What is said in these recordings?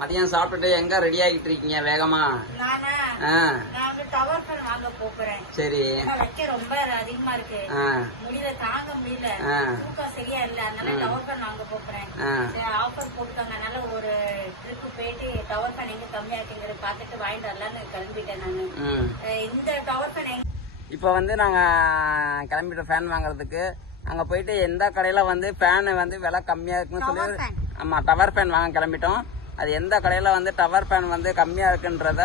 மதியம் சாப்பிட்டுட்டு எங்க ரெடி ஆகிட்டு இருக்கீங்க வேகமா? சரி. ரொம்ப அதிகமா இருக்கு, முடியல, தாங்க முடியல, தூக்கம் சரியா இல்ல, அதனால டவர் ஃபேன் வாங்க போறேன். ஆஃபர் போட்டுக்காங்க, அதனால ஒரு ட்ரிப் போயிட்டு டவர் ஃபேன் எங்க கம்மியா இருக்குங்கிறது பாத்துட்டு வாங்கிட்டு வரலான்னு கிளம்பிட்டேன் நானு. இந்த டவர் ஃபேன் இப்ப வந்து நாங்க கிளம்பிட்டோம் ஃபேன் வாங்குறதுக்கு. அங்க போயிட்டு எந்த கடையில வந்து ஃபேன் வந்து விலை கம்மியா இருக்குன்னு சொல்லி, ஆமா டவர் ஃபேன் வாங்க கிளம்பிட்டோம். அது எந்த கடையில வந்து டவர் ஃபேன் வந்து கம்மியா இருக்குன்றத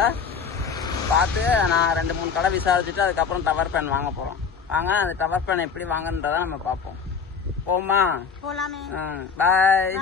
பார்த்து நான் 2-3 கடை விசாரிச்சுட்டு அதுக்கப்புறம் டவர் ஃபேன் வாங்க போறோம். வாங்க அந்த டவர் ஃபேன் எப்படி வாங்குன்றத நம்ம பார்ப்போம். போமா? போலாமே. பாய்.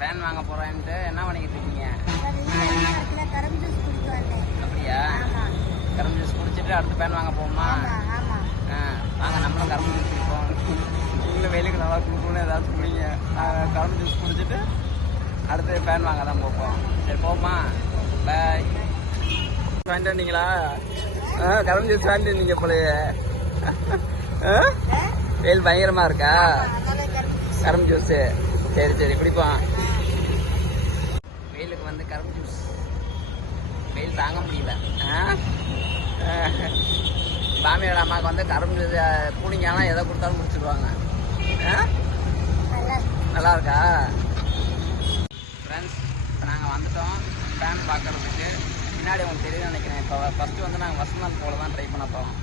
ஃபேன் வாங்க போறேன்ட்டு என்ன பண்ணிக்கிட்டு இருக்கீங்க? அப்படியா? கரும்பு ஜூஸ் குடிச்சிட்டு அடுத்து ஃபேன் வாங்க போவோமா? வாங்க நம்மளும் கரும்பு ஜூஸ் குடிப்போம். நீங்களும் வெயிலுக்கு நல்லா குடிக்கணும்னு ஏதாச்சும் குடிங்க. கரும்பு ஜூஸ் குடிச்சிட்டு அடுத்து ஃபேன் வாங்க தான் போப்போம். சரி போமா? பாய். வாங்கிட்டு வந்தீங்களா? கரும்பு ஜூஸ் வாங்கிட்டு வந்தீங்க போலயே. வெயில் பயங்கரமா இருக்கா? கரும்பு ஜூஸ் சரி சரி குடிப்போம். வெயிலுக்கு வந்து கரும்பு ஜூஸ், வெயில் தாங்க முடியல. பாமியோட அம்மாவுக்கு வந்து கரும்பு கூலிங்காலாம் எதை கொடுத்தாலும் குடிச்சிடுவாங்க. நல்லா இருக்கா? ஃப்ரெண்ட்ஸ் இப்போ நாங்கள் வந்துட்டோம் ஃபேன் பார்க்கறதுக்கு. பின்னாடி உங்களுக்கு தெரியுதுன்னு நினைக்கிறேன். இப்போ ஃபஸ்ட்டு வந்து நாங்கள் வசந்த் போல தான் ட்ரை பண்ண போகிறோம்.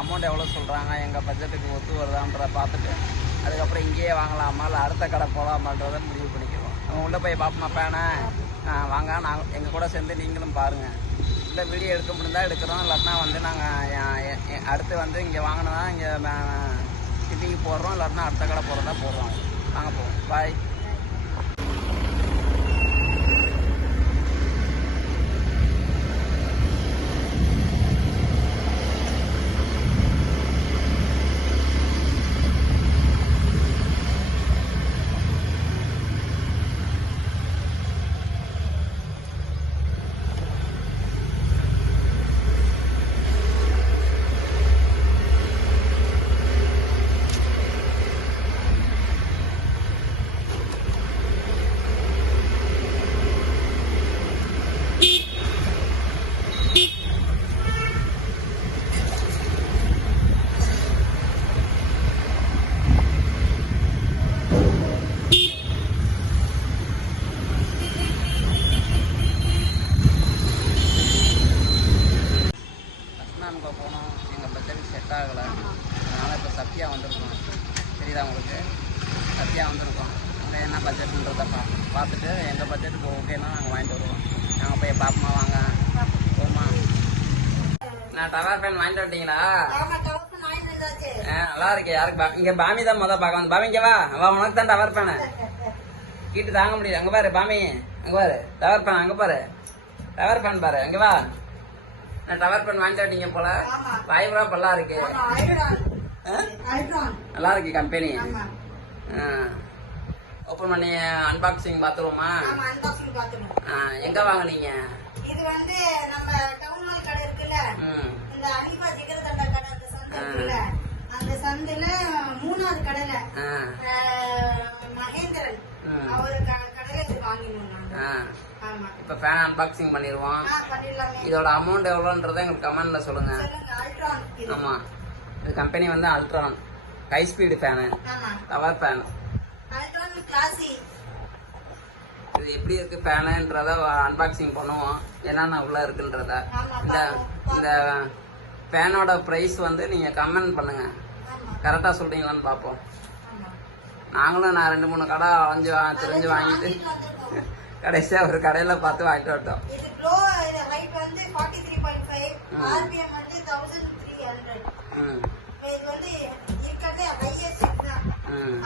அமௌண்ட் எவ்வளோ சொல்கிறாங்க, எங்கள் பட்ஜெட்டுக்கு ஒத்து வருதான்றதை பார்த்துட்டு அதுக்கப்புறம் இங்கேயே வாங்கலாமா இல்லை அடுத்த கடை போகலாமான்றதை முடிவு பண்ணிக்கிறோம். நம்ம உள்ளே போய் பார்ப்போமா ஃபேனை? வாங்க, நாங்கள் எங்கள் கூட சேர்ந்து நீங்களும் பாருங்கள். இல்லை வீடியோ எடுக்க முடிந்தால் எடுக்கிறோம், இல்லாட்டினா வந்து நாங்கள் அடுத்து வந்து இங்கே வாங்கினா இங்கே ஷிப்பிங் போடுறோம், இல்லாட்டினா அடுத்த கடை போகிறதா போடுறோம். வாங்க போவோம். பாய். போனோம், எங்கள் பட்ஜெட்டுக்கு செட் ஆகலை. அதனால் இப்போ சத்யா வந்திருக்கோம். தெரியுதா உங்களுக்கு? சத்யா வந்திருக்கோம். அங்கே என்ன பட்ஜெட்டுன்றதை பார்த்துட்டு எங்கள் பட்ஜெட்டுக்கு ஓகேன்னா நாங்கள் வாங்கிட்டு வருவோம். நாங்கள் போய் பார்ப்போமா? வாங்க போமா? நான் டவர் ஃபேன் வாங்கிட்டு வந்துட்டீங்களா? நல்லா இருக்கு. யாருக்கு? இங்கே பாமி தான் மொதல் பார்க்க வந்து. பாமி இங்கே வா, உனக்கு தான் டவர் ஃபேனு. கீட்டு தாங்க முடியுது. அங்கே பாரு பாமி, அங்கே பாரு டவர் ஃபேன், அங்கே பாரு டவர் ஃபேன் பாரு, அங்கே வா. நான் டவர் ஃபேன் வாங்கிட்டு வந்துட்டீங்க போல. வாய்ப்புறா பல்லா இருக்கு, நல்லா இருக்கு கம்பெனி. ஓப்பன் பண்ணி அன்பாக்சிங் பாத்துருவோமா? எங்க வாங்குனீங்க? இது வந்து நம்ம டவுன் ஹால் கடை இருக்குல்ல, இந்த அனிபா ஜிகர் தண்டா கடை, அந்த சந்தை இருக்குல்ல, அந்த சந்தையில 3வது கடையில மகேந்திரன் அவர் கடையில இது வாங்கினோம் நாங்க. இப்ப ஃபேன் அன்பாக்சிங் பண்ணிடுவோம். இதோட அமௌண்ட் எவ்வளோன்றதை எங்களுக்கு கமெண்ட்ல சொல்லுங்க. ஆமா, இது கம்பெனி வந்து Ultron high speed fan, tower fan. இது எப்படி இருக்கு ஃபேனுன்றத அன்பாக்சிங் பண்ணுவோம், என்னென்ன உள்ள இருக்குன்றத. இந்த ஃபேனோட ப்ரைஸ் வந்து நீங்க கமெண்ட் பண்ணுங்க, கரெக்டா சொல்றீங்களான்னு பார்ப்போம். நாங்களும் நான் 2-3 கடை தெரிஞ்சு வாங்கிட்டு கடைசியா ஒரு கடையில பார்த்து வாங்கிட்டு வந்தோம். RPM வந்து 1300. ம் இது வந்து இருக்கிறதே ஹையஸ்ட் தான்.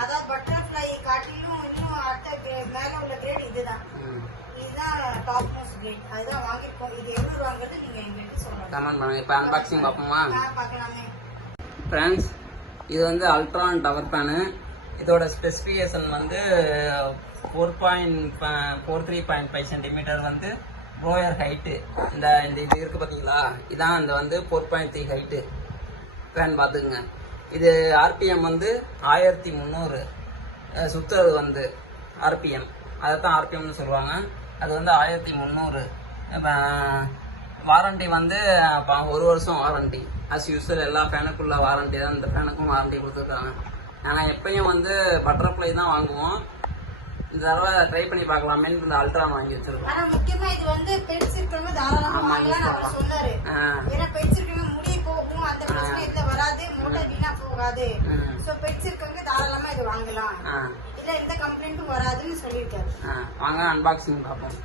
அதாவது பட்டர்ஃப்ளை காட்டிலும் இன்னும் அடுத்த மேல உள்ள கிரேட் இதுதான். இதுதான் டாப் மோஸ்ட் கிரேட். அதுதான் வாங்கிருக்கோம். இது எவ்வளவு வாங்குறது நீங்க எங்களுக்கு சொல்லலாம். கமெண்ட் பண்ணுங்க. இப்போ அன்பாக்சிங் பார்ப்போமா? பார்க்கலாமே. ஃப்ரெண்ட்ஸ், இது வந்து அல்ட்ரான் டவர் ஃபேனு. இதோட ஸ்பெசிஃபிகேஷன் வந்து 43.5 சென்டிமீட்டர் வந்து ப்ளோயர் ஹைட்டு. இந்த இது இருக்கு பார்த்தீங்களா, இதான் இந்த வந்து 4.3 ஹைட்டு ஃபேன் பார்த்துக்குங்க. இது ஆர்பிஎம் வந்து 1300 சுற்றுறது வந்து ஆர்பிஎம். அதை தான் ஆர்பிஎம்னு சொல்லுவாங்க. அது வந்து 1300. வாரண்டி வந்து 1 வருஷம் வாரண்டி. அஸ் யூஸ்வல் எல்லா ஃபேனுக்குள்ள வாரண்டி தான். இந்த ஃபேனுக்கும் வாரண்டி கொடுத்துருக்காங்க. நாங்கள் எப்பயும் வந்து பட்டர்ஃப்ளை தான் வாங்குவோம். இந்த தடவை ட்ரை பண்ணி பார்க்கலாமேன்னு இந்த அல்ட்ரான் வாங்கி வச்சிருக்கோம். ஆனா முக்கியமா இது வந்து பெட்ஸ் இருக்கிறவங்க தாராளமா வாங்கலாம் அவர் சொன்னாரு. ஏன்னா பெட்ஸ் இருக்கிறவங்க முடி போகும், அந்த பிரச்சனை எதுல வராது, மோட்டர் வீணா போகாது. சோ பெட்ஸ் இருக்கிறவங்க தாராளமா இது வாங்கலாம். இல்ல எந்த கம்ப்ளைண்ட்டும் வராதுன்னு சொல்லியிருக்காரு. வாங்க அன்பாக்சிங் பார்ப்போம்.